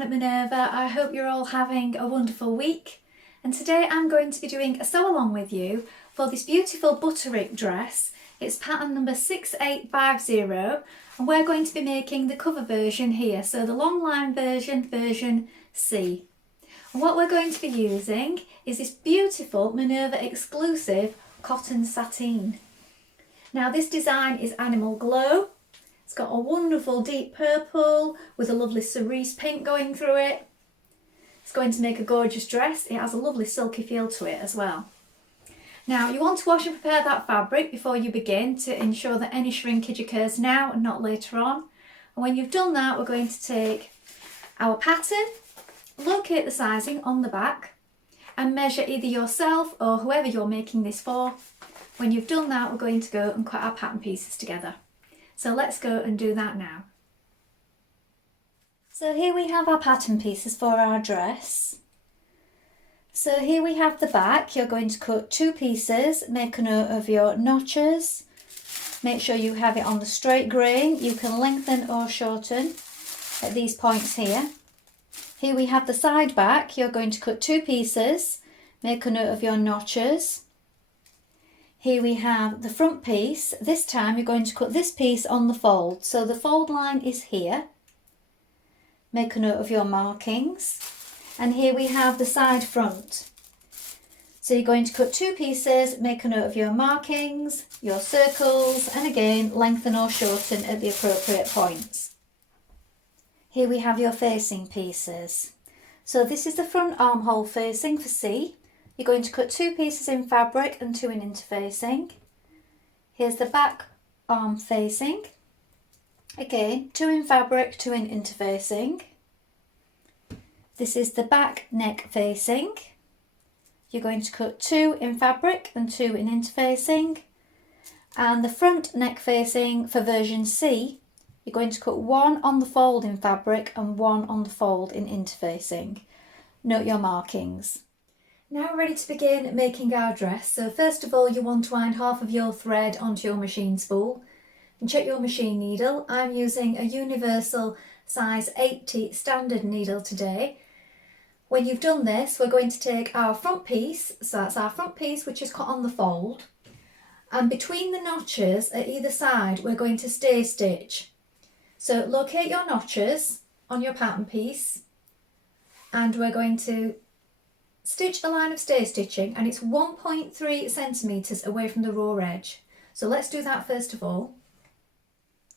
down at Minerva. I hope you're all having a wonderful week. And today I'm going to be doing a sew along with you for this beautiful Butterick dress. It's pattern number 6850 and we're going to be making the cover version here. So the long line version, version C. And what we're going to be using is this beautiful Minerva exclusive cotton sateen. Now this design is Animal Glow. It's got a wonderful deep purple with a lovely cerise pink going through it. It's going to make a gorgeous dress. It has a lovely silky feel to it as well. Now you want to wash and prepare that fabric before you begin to ensure that any shrinkage occurs now and not later on. And when you've done that, we're going to take our pattern, locate the sizing on the back and measure either yourself or whoever you're making this for. When you've done that, we're going to go and cut our pattern pieces together. So let's go and do that now. So here we have our pattern pieces for our dress. So here we have the back. You're going to cut two pieces, make a note of your notches. Make sure you have it on the straight grain. You can lengthen or shorten at these points here. Here we have the side back. You're going to cut two pieces, make a note of your notches. Here we have the front piece. This time you're going to cut this piece on the fold. So the fold line is here. Make a note of your markings. And here we have the side front. So you're going to cut two pieces, make a note of your markings, your circles, and again lengthen or shorten at the appropriate points. Here we have your facing pieces. So this is the front armhole facing for C. You're going to cut two pieces in fabric and two in interfacing. Here's the back arm facing. Again, two in fabric, two in interfacing. This is the back neck facing. You're going to cut two in fabric and two in interfacing. And the front neck facing for version C, you're going to cut one on the fold in fabric and one on the fold in interfacing. Note your markings. Now we're ready to begin making our dress. So first of all, you want to wind half of your thread onto your machine spool and check your machine needle. I'm using a universal size 80 standard needle today. When you've done this, we're going to take our front piece, so that's our front piece which is cut on the fold, and between the notches at either side we're going to stay stitch. So locate your notches on your pattern piece and we're going to stitch a line of stay stitching, and it's 1.3 centimetres away from the raw edge. So let's do that first of all.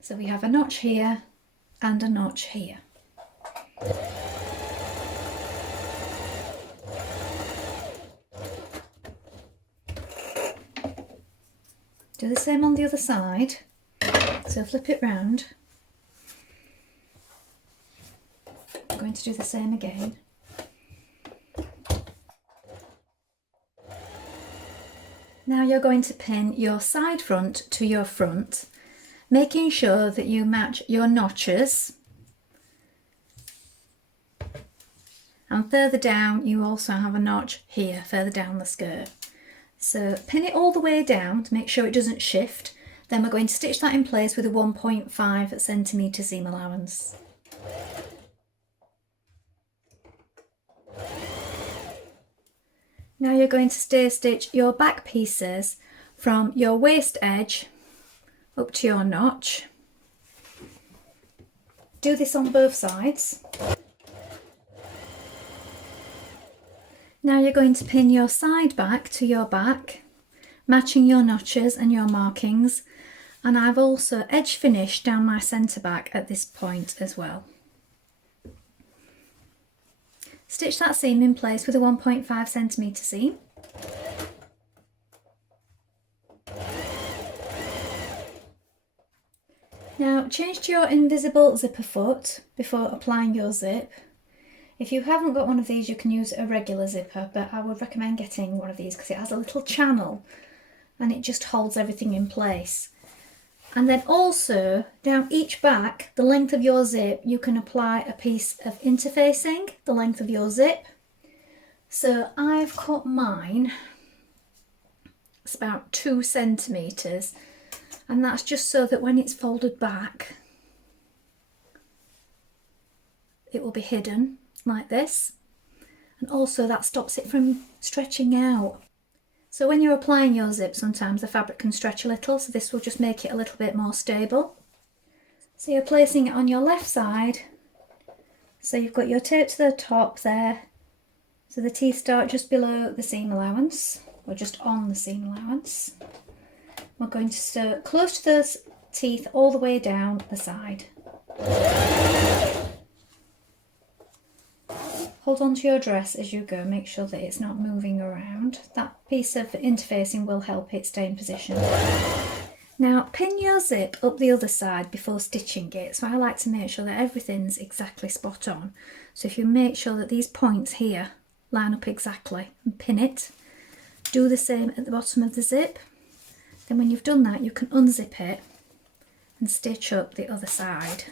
So we have a notch here and a notch here. Do the same on the other side. So flip it round. I'm going to do the same again. Now you're going to pin your side front to your front, making sure that you match your notches. And further down you also have a notch here, further down the skirt. So pin it all the way down to make sure it doesn't shift. Then we're going to stitch that in place with a 1.5 centimetre seam allowance. Now you're going to stay stitch your back pieces from your waist edge up to your notch. Do this on both sides. Now you're going to pin your side back to your back, matching your notches and your markings, and I've also edge finished down my centre back at this point as well. Stitch that seam in place with a 1.5 centimetre seam. Now change to your invisible zipper foot before applying your zip. If you haven't got one of these, you can use a regular zipper, but I would recommend getting one of these because it has a little channel and it just holds everything in place. And then also down each back, the length of your zip, you can apply a piece of interfacing, the length of your zip. So I've cut mine, it's about 2 centimetres, and that's just so that when it's folded back, it will be hidden like this, and also that stops it from stretching out. So when you're applying your zip, sometimes the fabric can stretch a little, so this will just make it a little bit more stable. So you're placing it on your left side, so you've got your tape to the top there, so the teeth start just below the seam allowance, or just on the seam allowance. We're going to start close to those teeth all the way down the side. Hold on to your dress as you go, make sure that it's not moving around. That piece of interfacing will help it stay in position. Now pin your zip up the other side before stitching it, so I like to make sure that everything's exactly spot on. So if you make sure that these points here line up exactly and pin it, do the same at the bottom of the zip. Then when you've done that, you can unzip it and stitch up the other side.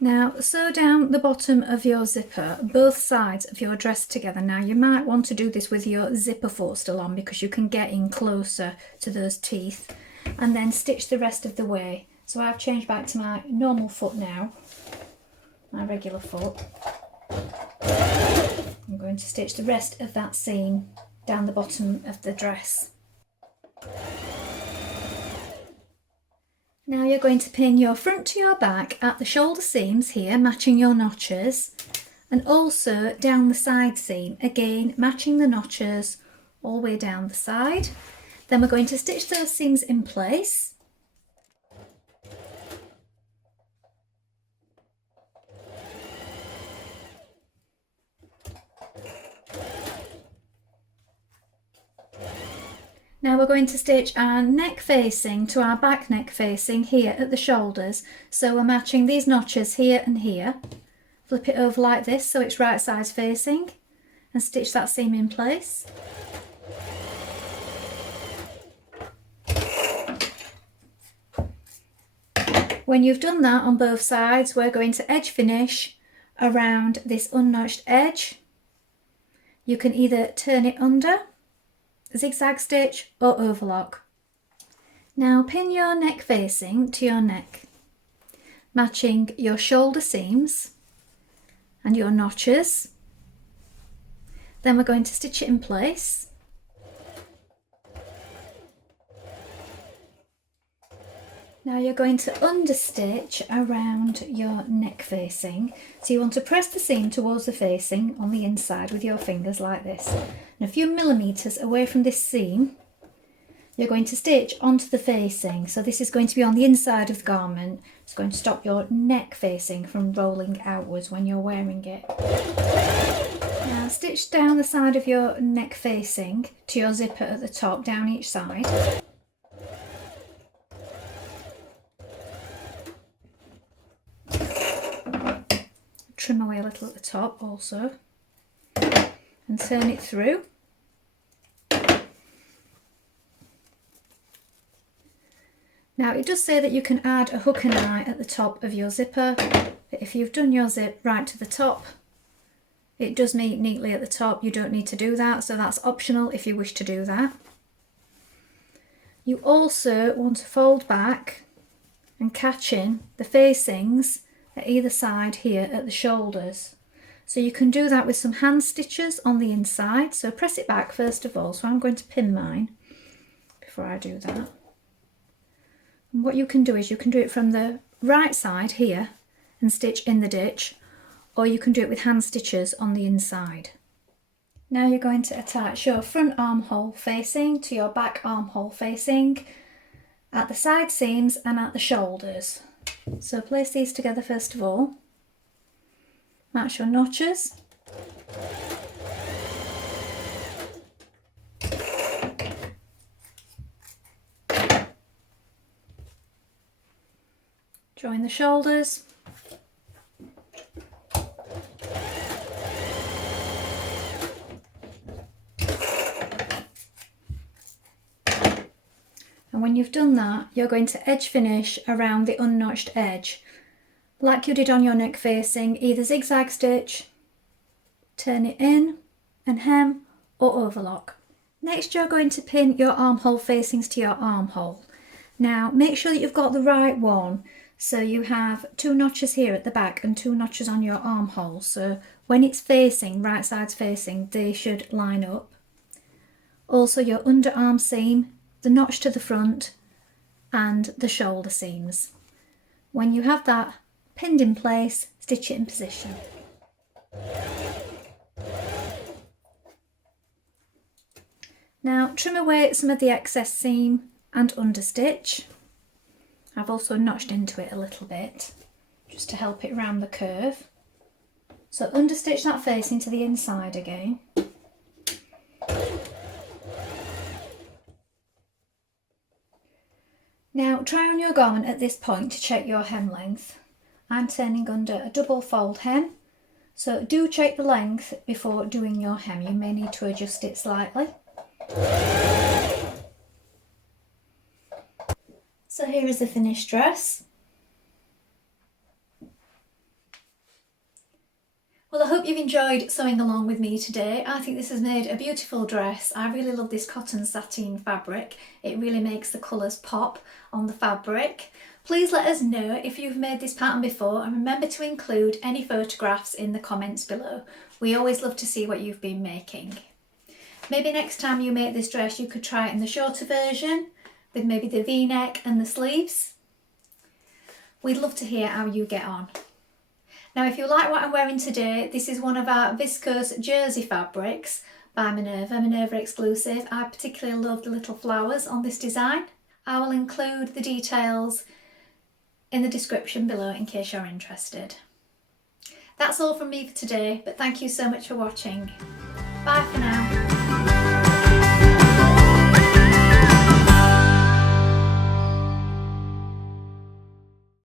Now sew down the bottom of your zipper, both sides of your dress together. Now you might want to do this with your zipper foot still on, because you can get in closer to those teeth, and then stitch the rest of the way. So I've changed back to my normal foot now, my regular foot. I'm going to stitch the rest of that seam down the bottom of the dress. Now you're going to pin your front to your back at the shoulder seams here, matching your notches, and also down the side seam, again matching the notches all the way down the side. Then we're going to stitch those seams in place. Now we're going to stitch our neck facing to our back neck facing here at the shoulders. So we're matching these notches here and here. Flip it over like this so it's right sides facing, and stitch that seam in place. When you've done that on both sides, we're going to edge finish around this unnotched edge. You can either turn it under, zigzag stitch, or overlock. Now pin your neck facing to your neck, matching your shoulder seams and your notches. Then we're going to stitch it in place. Now you're going to understitch around your neck facing. So you want to press the seam towards the facing on the inside with your fingers like this. And a few millimetres away from this seam, you're going to stitch onto the facing. So this is going to be on the inside of the garment. It's going to stop your neck facing from rolling outwards when you're wearing it. Now stitch down the side of your neck facing to your zipper at the top, down each side. Trim away a little at the top also, and turn it through. Now it does say that you can add a hook and eye at the top of your zipper, but if you've done your zip right to the top, it does meet neatly at the top. You don't need to do that, so that's optional if you wish to do that. You also want to fold back and catch in the facings at either side here at the shoulders. So you can do that with some hand stitches on the inside. So press it back first of all. So I'm going to pin mine before I do that. And what you can do is you can do it from the right side here and stitch in the ditch, or you can do it with hand stitches on the inside. Now you're going to attach your front armhole facing to your back armhole facing at the side seams and at the shoulders. So place these together first of all, match your notches, join the shoulders, and when you've done that, you're going to edge finish around the unnotched edge. Like you did on your neck facing, either zigzag stitch, turn it in and hem, or overlock. Next you're going to pin your armhole facings to your armhole. Now make sure that you've got the right one. So you have 2 notches here at the back and 2 notches on your armhole. So when it's facing, right side's facing, they should line up. Also your underarm seam, the notch to the front and the shoulder seams. When you have that pinned in place, stitch it in position. Now trim away some of the excess seam and understitch. I've also notched into it a little bit just to help it round the curve. So understitch that facing to the inside again. Now try on your garment at this point to check your hem length. I'm turning under a double fold hem, so do check the length before doing your hem. You may need to adjust it slightly. So here is the finished dress. Well, I hope you've enjoyed sewing along with me today. I think this has made a beautiful dress. I really love this cotton sateen fabric. It really makes the colours pop on the fabric. Please let us know if you've made this pattern before, and remember to include any photographs in the comments below. We always love to see what you've been making. Maybe next time you make this dress you could try it in the shorter version with maybe the V-neck and the sleeves. We'd love to hear how you get on. Now if you like what I'm wearing today, this is one of our viscose jersey fabrics by Minerva, Minerva exclusive. I particularly love the little flowers on this design. I will include the details in the description below in case you're interested. That's all from me for today, but thank you so much for watching. Bye for now.